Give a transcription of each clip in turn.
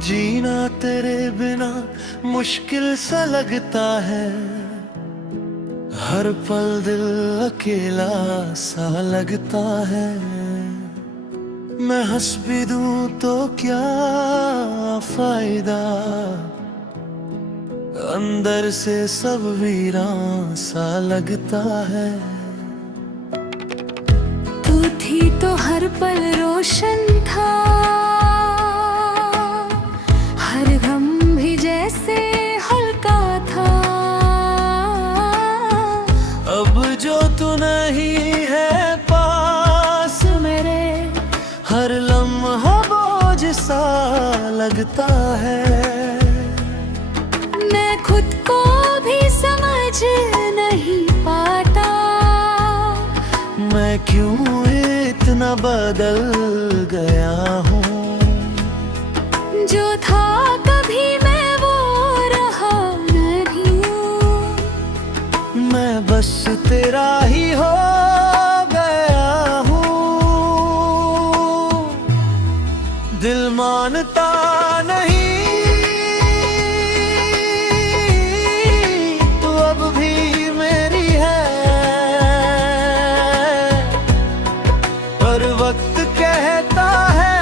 जीना तेरे बिना मुश्किल सा लगता है, हर पल दिल अकेला सा लगता है। मैं हंस भी दूं तो क्या फायदा, अंदर से सब वीरान सा लगता है। तू थी तो हर पल रोशन था, हर गम भी जैसे हल्का था। अब जो तू नहीं है पास मेरे, हर लम्हा बोझ सा लगता है। मैं खुद को भी समझ नहीं पाता, मैं क्यों इतना बदल गया हूँ। जो था कभी मैं वो रहा नहीं। मैं बस तेरा ही हो गया हूँ। दिल मानता नहीं, तू अब भी मेरी है, पर वक्त कहता है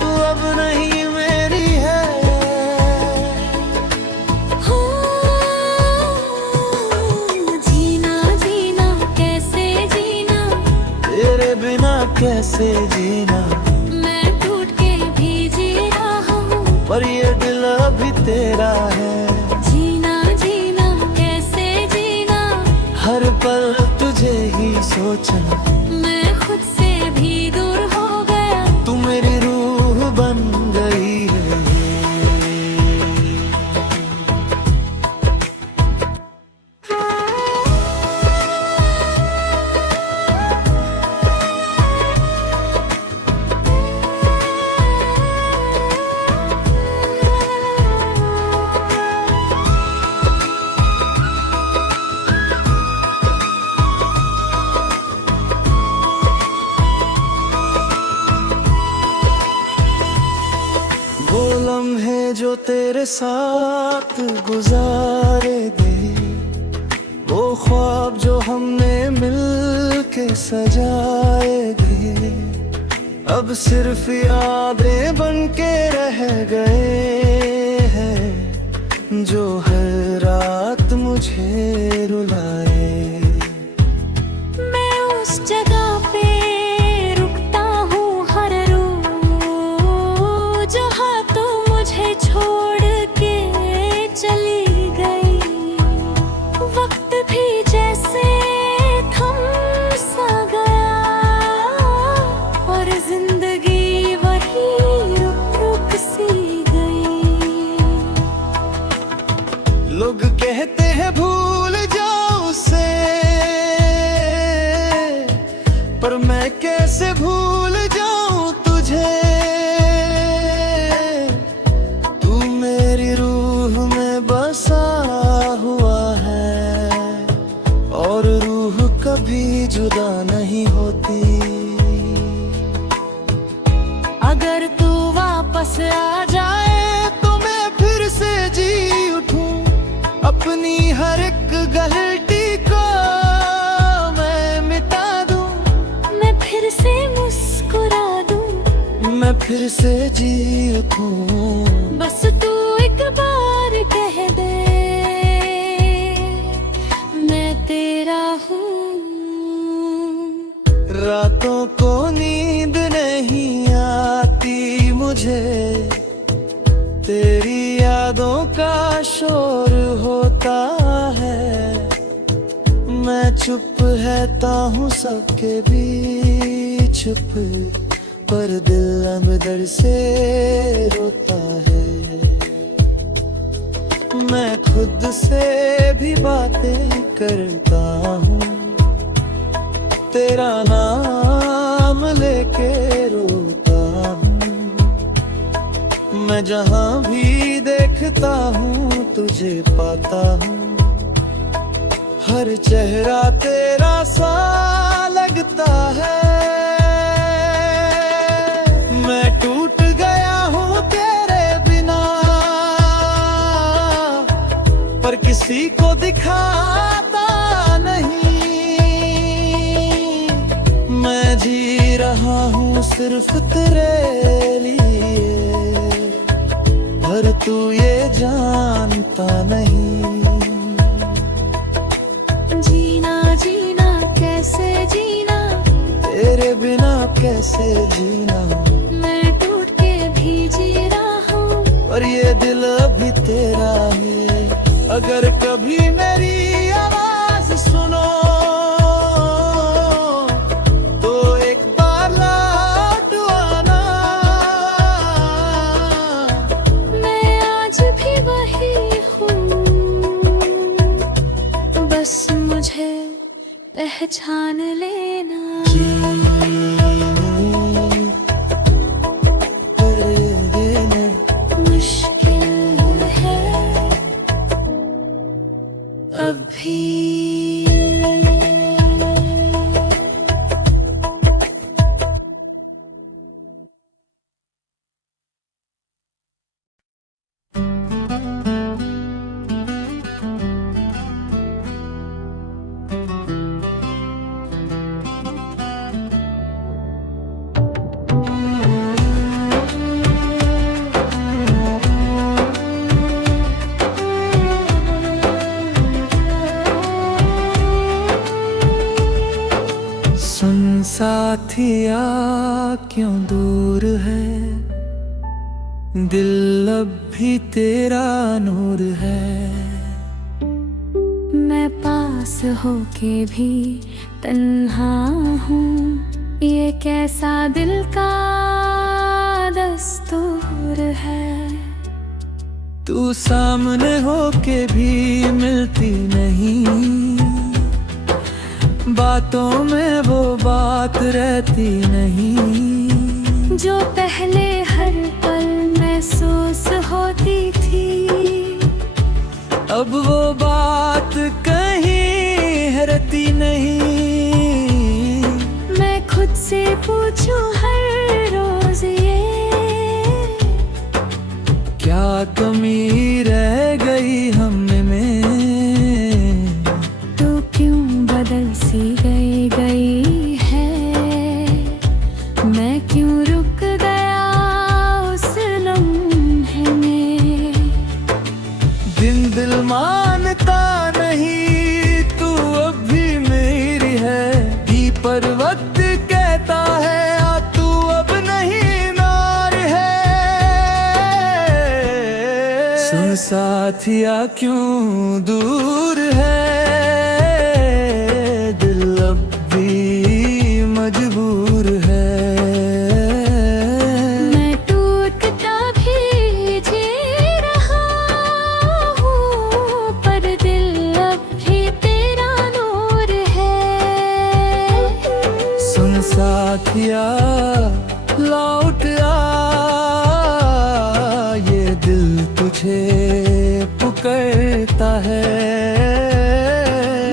तू अब नहीं मेरी है। हो जीना जीना कैसे जीना, तेरे बिना कैसे जीना। मैं टूट के भी जी रहा हूँ, पर ये दिल अभी तेरा है। जीना जीना कैसे जीना, हर पल तुझे ही सोचा, मैं खुद से भी दूर हो गया। तू मेरी रूह बन गई है। वो लम्हे जो तेरे साथ गुजारे थे, वो ख्वाब जो हमने मिल के सजाए थे, अब सिर्फ यादें बन के रह गए हैं, जो हर रात मुझे रुलाए। मैं उस जगह पे रुकता हूँ हर रोज, जहाँ तू मुझे छोड़ के चली गई। वक्त भी जैसे थम सा गया, और जिंदगी वही रुक रुक सी गई। लोग कहते हैं भूल जाओ उसे, पर मैं कैसे भूल जाऊं तुझे। तू मेरी रूह में बसा हुआ है, और रूह कभी जुदा नहीं होती। अगर तू वापस आ जाए तो मैं फिर से जी उठूं, अपनी हर एक गलती को मैं मिटा दूं। मैं फिर से मुस्कुरा दूं, मैं फिर से जी उठूं। बस तू एक बार कह दे मैं तेरा हूँ। रातों को नींद नहीं आती मुझे, तेरी यादों का शोर होता है। मैं चुप रहता हूँ सबके बीच चुप, पर दिल अंदर से रोता है। मैं खुद से भी बातें करता हूँ, तेरा नाम लेके रोता हूँ। मैं जहाँ भी देखता हूँ तुझे पाता हूँ, हर चेहरा तेरा सा लगता है। मैं टूट गया हूँ तेरे बिना, पर किसी को दिखाता नहीं। मैं जी रहा हूँ सिर्फ तेरे लिए, पर तू ये जानता नहीं। कैसे जीना, तेरे बिना कैसे जीना। मैं टूट के भी जी रहा हूँ, और ये दिल अभी तेरा है। अगर कभी मेरी आवाज सुनो तो एक बार लौट आना। मैं आज भी वही हूँ, बस मुझे पहचान लेना। मुश्किल है अभी। सुन साथिया क्यों दूर है, दिल अब भी तेरा नूर है। मैं पास होके भी तन्हा हूँ, ये कैसा दिल का दस्तूर है। तू सामने होके भी मिलती नहीं, बातों में वो बात रहती नहीं। जो पहले हर पल महसूस होती थी, अब वो बात कहीं रहती नहीं। मैं खुद से पूछूं हर रोज ये, क्या कमी रह गई हम में। तू क्यों बदल सी गई है, मैं क्यों रुक गया उस लम्हे में। दिल मानता नहीं तू अब भी मेरी है, भी पर वक्त कहता है आ तू अब नहीं नार है। सुन साथिया क्यों दूर है, दिल अब भी मजबूर है। मैं टूटता भी जी रहा हूँ, पर दिल अब भी तेरा नूर है। सुन साथिया लौट आ, ये दिल तुझे पुकारता है।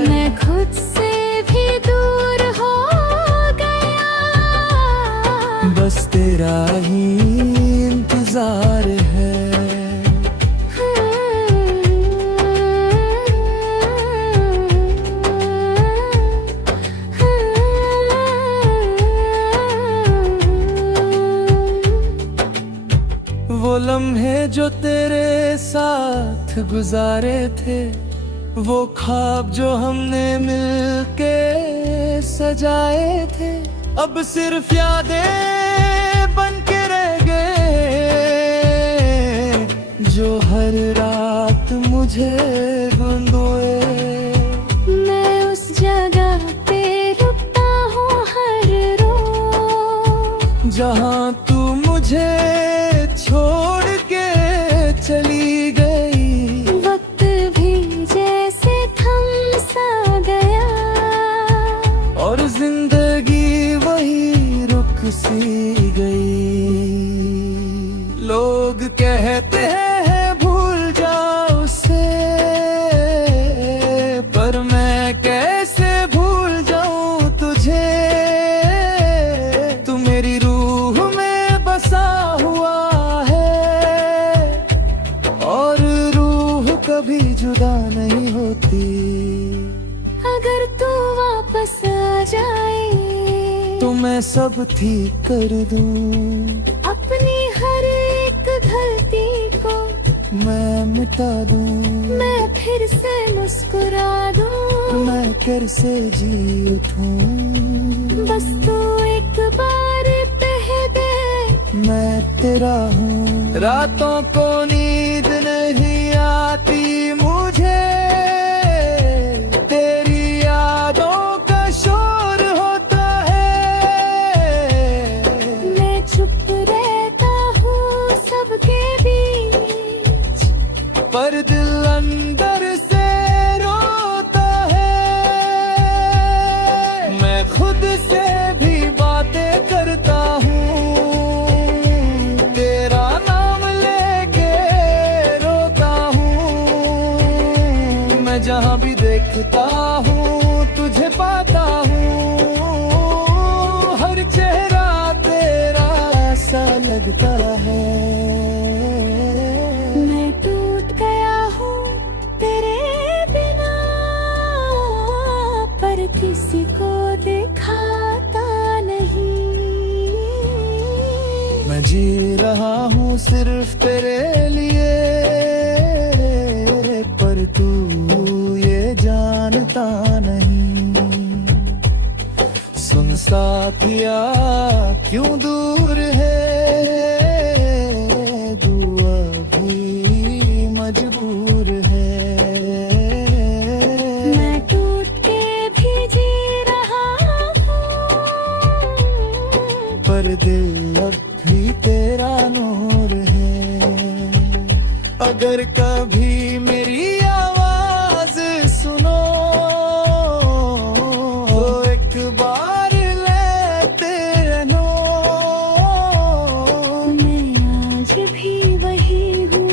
मैं खुद से भी दूर हो गया, बस तेरा ही इंतजार है। वो लम्हे जो तेरे साथ गुजारे थे, वो ख्वाब जो हमने मिलके सजाए थे, अब सिर्फ यादें बन के रह गए, जो हर रात मुझे गुनगुए। मैं उस जगह पे रुकता हूँ हर रोज, जहाँ तू मुझे छोड़ के चली गई। वक्त कभी जुदा नहीं होती। अगर तू वापस आ जाए तो मैं सब ठीक कर दूं, अपनी हर एक गलती को मैं मिटा दूं, मैं फिर से मुस्कुरा दूं। मैं कैसे जी उठूं, बस तू एक बार कह दे मैं तेरा हूँ। रातों को नींद नहीं आती मुझे, तेरी यादों का शोर होता है। मैं चुप रहता हूँ सबके बीच, पर दिल अंदर से रोता है। मैं खुद से भी बातें करता हूँ, तेरा नाम लेके रोता हूँ। मैं जहाँ भी देखता हूँ तुझे पाता हूँ, हर चेहरा तेरा सा लगता है। मैं टूट गया हूँ तेरे बिना, पर किसी को दिखाता नहीं। मैं जी रहा हूँ सिर्फ तेरे लिए, पर तू ये जानता नहीं। सुन साथिया क्यों दूर है, दुआ भी मजबूर है। मैं टूट के भी जी रहा हूँ, पर दिल अब भी तेरा नूर है। अगर कभी मेरी आवाज सुनो तो एक बार लेते रहना। मैं आज भी वही हूँ,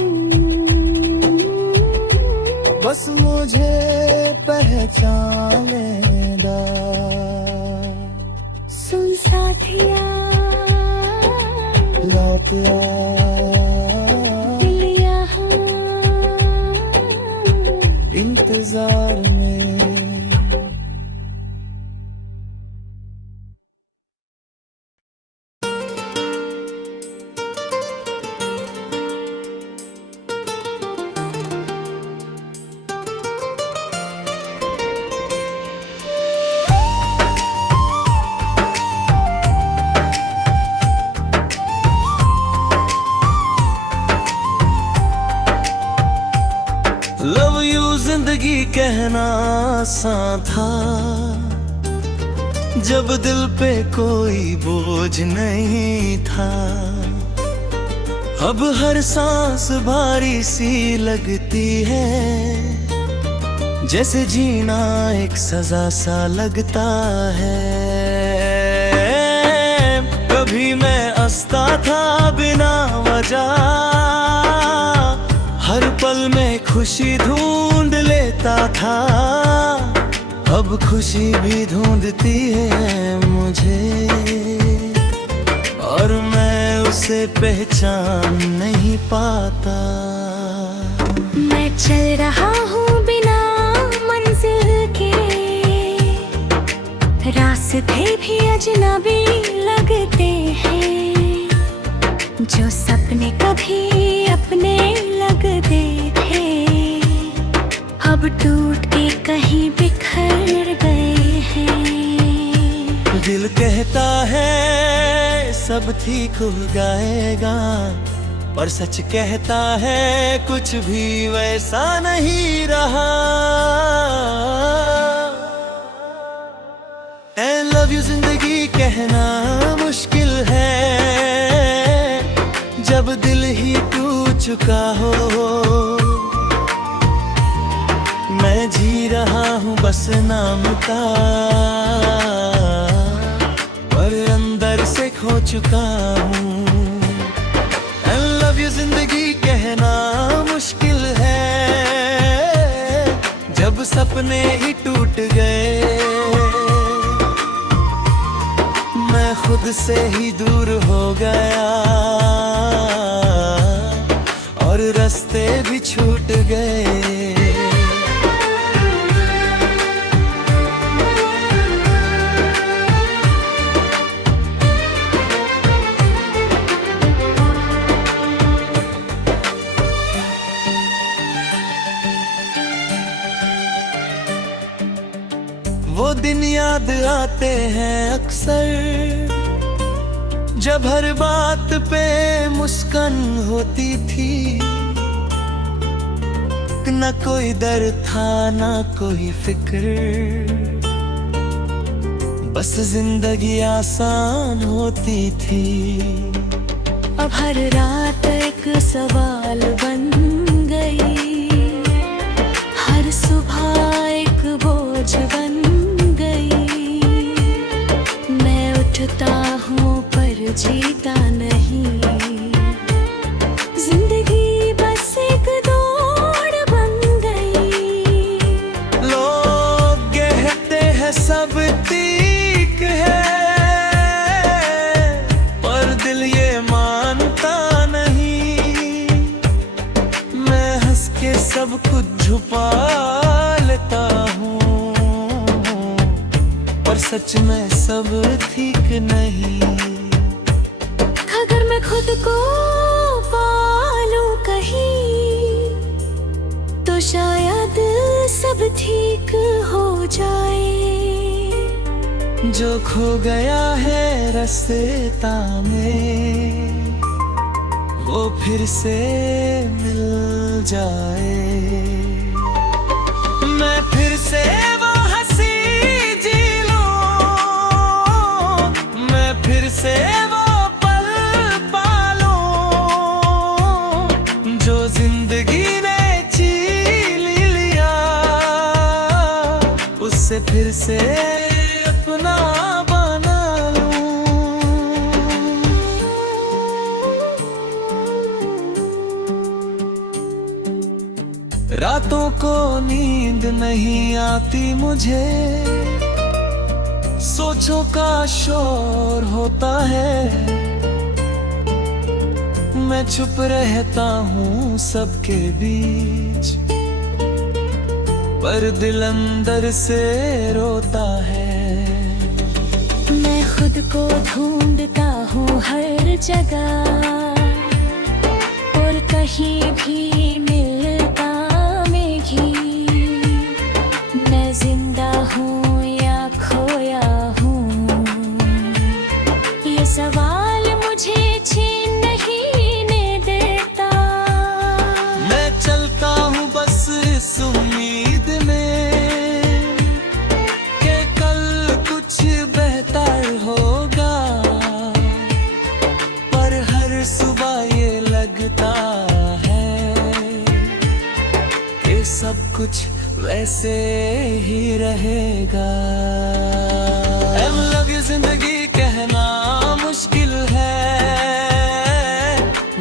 बस मुझे पहचान लेना। सुन साथिया लौट आ दिल यहाँ इंतजार में। लव यू जिंदगी कहना आसान था, जब दिल पे कोई बोझ नहीं था। अब हर सांस भारी सी लगती है, जैसे जीना एक सजा सा लगता है। कभी मैं हंसता था बिना वजह, हर पल में खुशी ढूंढ लेता था। अब खुशी भी ढूंढती है मुझे, और मैं उसे पहचान नहीं पाता। मैं चल रहा हूँ बिना मंजिल के, रास्ते भी अजनबी लगते हैं। जो सपने कभी अपने लगते थे, अब टूट के कहीं बिखर गए हैं। दिल कहता है सब ठीक हो जाएगा, पर सच कहता है कुछ भी वैसा नहीं रहा। I love you जिंदगी कहना मुश्किल है, जब दिल ही टूट चुका हो। मैं जी रहा हूँ बस नाम का, पर अंदर से खो चुका हूँ। I love you जिंदगी कहना मुश्किल है, जब सपने ही टूट गए। मैं खुद से ही दूर हो गया, और रास्ते भी छूट गए। वो दिन याद आते हैं अक्सर, जब हर बात पे मुस्कान होती थी। न कोई डर था न कोई फिक्र, बस जिंदगी आसान होती थी। अब हर रात एक सवाल बन गई, हर सुबह एक बोझ बन गई। मैं उठता हूँ पर जीता नहीं, जिंदगी बस एक दौड़ बन गई। लोग कहते हैं सब ठीक है, पर दिल ये मानता नहीं। मैं हंस के सब कुछ छुपा लेता हूँ, पर सच में सब ठीक नहीं। अगर मैं खुद को पालूं कहीं, तो शायद सब ठीक हो जाए। जो खो गया है रास्ता में, वो फिर से मिल जाए। मैं फिर से वो हंसी जी लूं, मैं फिर से वो पल पालूं, जो जिंदगी ने छीन लिया। उससे फिर से अपना बना लूं। रातों को नींद नहीं आती मुझे, सोचों का शोर होता है। मैं चुप रहता हूँ सबके बीच, पर दिल अंदर से रोता है। मैं खुद को ढूंढता हूँ हर जगह, और कहीं भी मिलता नहीं। मैं जिंदा हूँ या खोया हूँ, ये सवाल मुझे छीन नहीं देता। मैं चलता हूँ बस इस उम्मीद में, कि कल कुछ बेहतर होगा। पर हर सुबह ये लगता है कि सब कुछ वैसे ही रहेगा। I love you जिंदगी कहना मुश्किल है,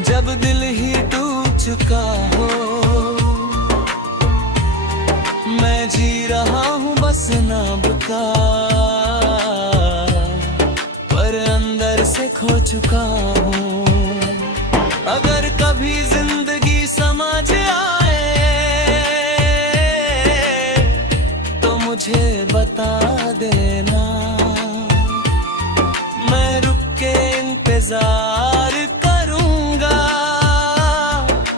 जब दिल ही टूट चुका हो। मैं जी रहा हूँ बस नाम का, पर अंदर से खो चुका हूँ। अगर कभी जिंदगी समझ आए, तो मुझे बता देना। मैं रुक के इंतजार करूंगा,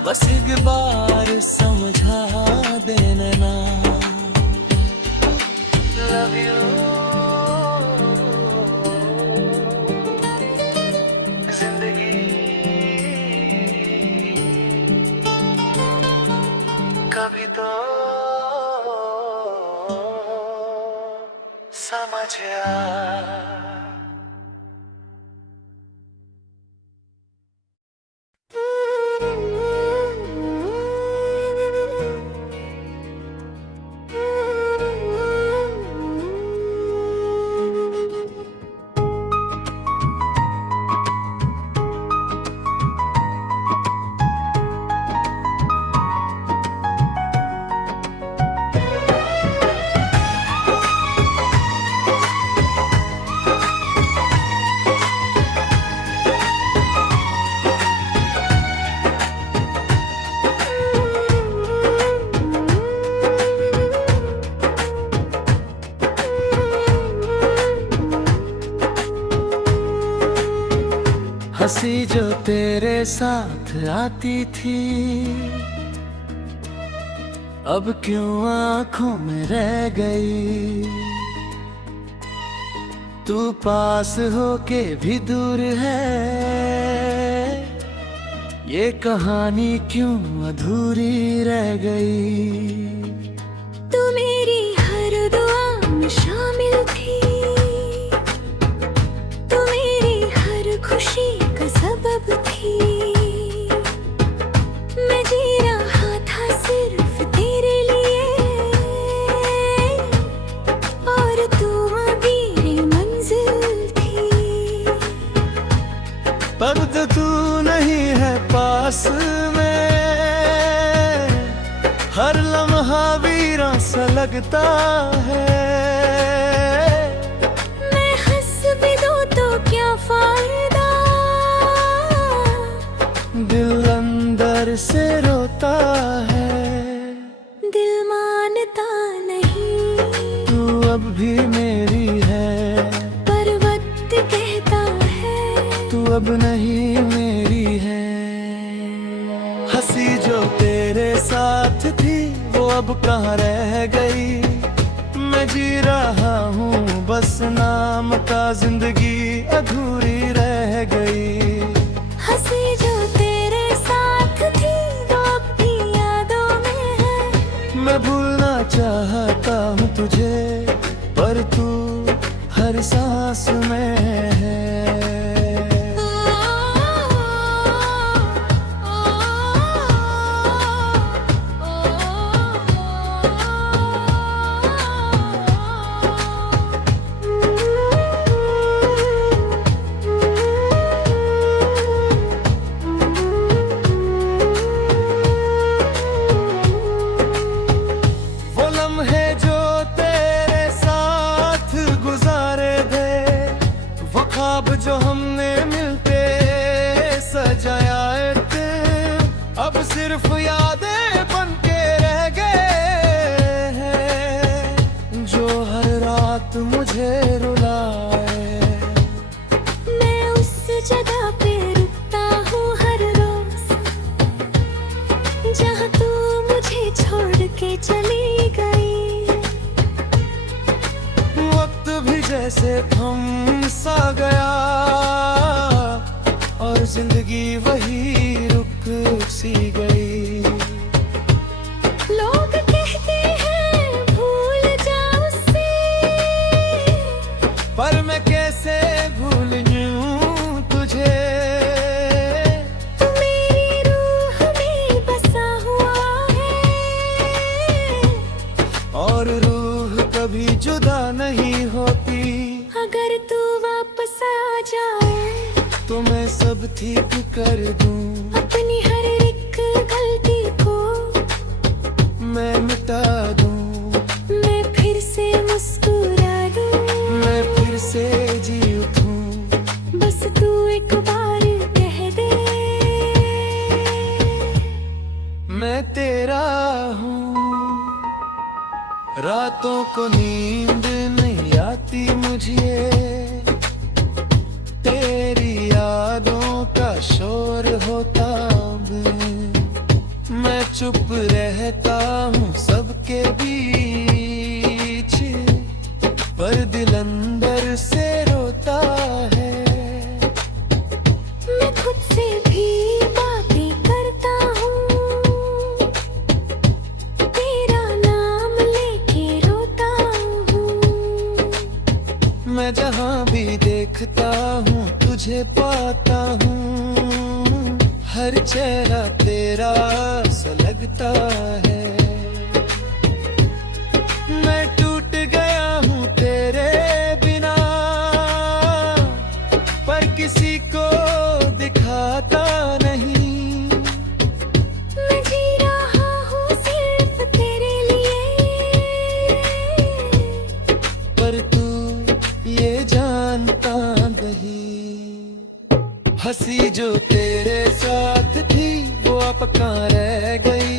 बस एक बार समझा देना। Love you जिंदगी कभी तो समझ आ। तेरे साथ आती थी अब क्यों आंखों में रह गई। तू पास होके भी दूर है, ये कहानी क्यों अधूरी रह गई। तू मेरी हर दुआ में शामिल थी, तू मेरी हर खुशी का सबब थी। मैं जी रहा था सिर्फ तेरे लिए, और तू मेरी मंजिल थी। पर तो तू नहीं है पास में, हर लम्हा वीरा सा लगता है। मैं हंस भी दूं तो क्या फायदा, दिल अंदर से रोता है। दिल मानता नहीं, तू अब भी मेरी है, पर वक्त कहता है तू अब नहीं मेरी है। हंसी जो तेरे साथ थी वो अब कहाँ रह गई। मैं जी रहा हूँ बस नाम का, जिंदगी अधूरी रह गई। हंसी जो तेरे साथ थी वो अब भी यादों में है। मैं भूलना चाहता हूँ तुझे, पर तू हर सांस में है। ख्वाब जो हमने मिलते सजाया थे, अब सिर्फ यादें बन के रह गए हैं, जो हर रात मुझे रुलाए। मैं उस जगह पे रुकता हूँ हर रोज, जहाँ तू मुझे छोड़ के चली गई। वक्त भी जैसे थम सा गया, और जिंदगी वही रुक सी गई। लोग कहते हैं भूल जाओ उसे, पर मैं कैसे भूल जाऊं तुझे। तू मेरी रूह में बसा हुआ है, और रूह कभी जुदा नहीं होती। अगर तू वापस आ जाए तो मैं सब ठीक कर दूं, अपनी हर एक गलती को मैं मिटा दूं। मैं फिर से मुस्कुरा दूं, मैं फिर से जी उठूं, बस तू एक बार कह दे मैं तेरा हूँ। रातों को नींद नहीं आती मुझे, तेरी यादों का शोर होता मैं चुप रहता हूँ सबके बीच, पर दिल अंदर से रोता है। मैं खुद से भी बातें करता हूँ, तेरा नाम लेके रोता हूँ। मैं जहाँ भी देखता हूँ तुझे पाता हूँ, हर चेहरा तेरा सा लगता है। मैं टूट गया हूँ तेरे बिना, पर किसी को दिखाता नहीं। मैं जी रहा हूँ सिर्फ तेरे लिए, पर तू ये जानता नहीं। हंसी जो तेरे साथ थी वो अब कहाँ रह गई।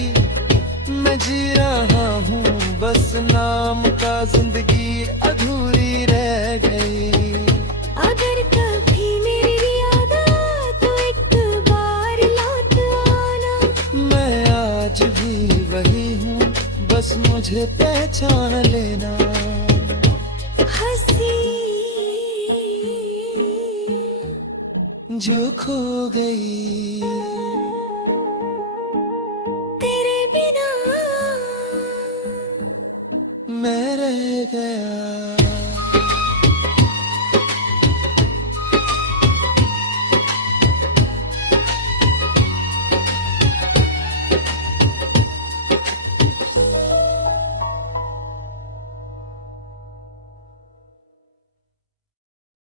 मैं जी रहा हूँ बस नाम का, जिंदगी अधूरी रह गई। अगर कभी मेरी याद आए तो एक रही हूँ, बस मुझे पहचान लेना। हंसी जो खो गई